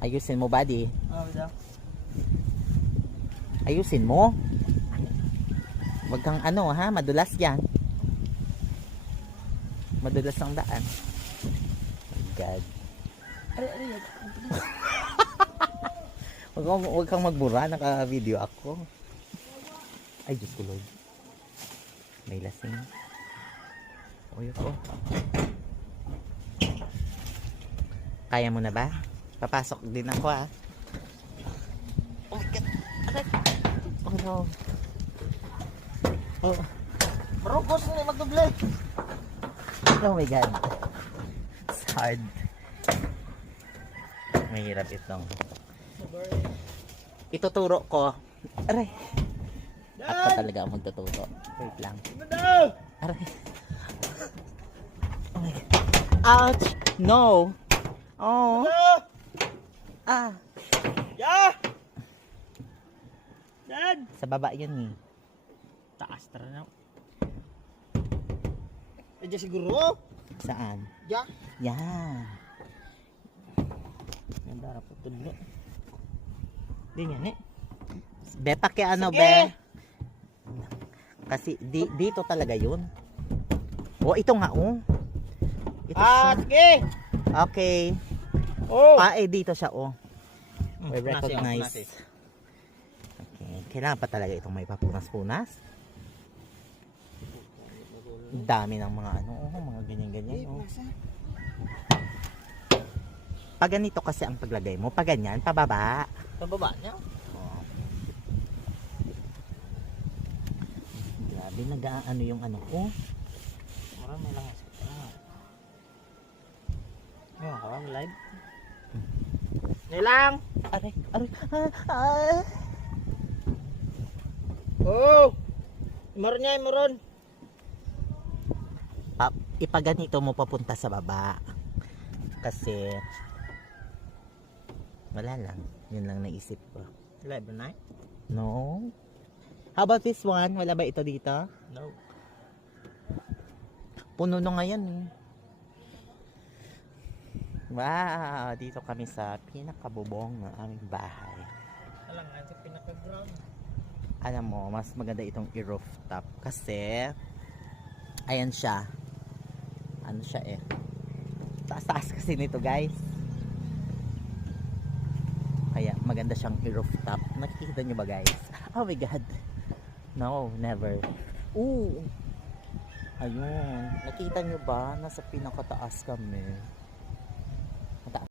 Ayusin mo, buddy. Oh, daw. Ayusin mo. Wag kang ano ha, madulas yan. Madulas ang daan. Oh my God. Wag kang magbura, naka-video ako. Ay, Diyos ko Lord. May lasing. Uy ako. Kaya mo na ba? Papasok din ako ha. Oh my God. Aray. Oh no. Oh. Marupos na magdoble. Oh my God. It's hard. Mahirap itong. Ituturo ko. Aray. Ako talaga ang magtuturo. Wait lang. Aray. Oh my God. Ouch! No! Oh! Ah! Ya! Dad! Sa baba yun eh. Taas tara na. Diyan siguro. Saan? Ya. Yan. Ang darap po tudlo. Di nga ni. Be, paki ano, Sige. be? Kasi dito talaga yun. Oh, ito nga, oh. Ito siya. Sige. Okay. Oh. Dito siya, oh. We Nasi, recognize. nasi. Okay. Kailangan pa talaga itong may papunas-punas. Dami ng mga ano, mga ganyan-ganyan, oh. Pag ganito kasi ang paglagay mo, pag ganyan, pababa. Pababa niya. Oh. Grabe, nag-ano yung ano ko. Marami lang nga. Oh, karang live. Nilang. Aray, aray, ah. Oh. Meron niya, meron. Ipaganito mo papunta sa baba. Kasi wala lang. Yun lang naisip ko. Live na? No. How about this one? Wala ba ito dito? No. Puno na nga yan eh. Wow! Dito kami sa pinakabubong ng aming bahay. Alam nga, ito pinaka-ground. Alam mo, mas maganda itong i-rooftop. Kasi ayan siya. Ano siya eh. Taas-taas kasi nito guys. Kaya maganda siyang i-rooftop. Nakikita nyo ba guys? Oh my God. No, never. Ooh. Ayun. Nakita nyo ba? Nasa pinakataas kami.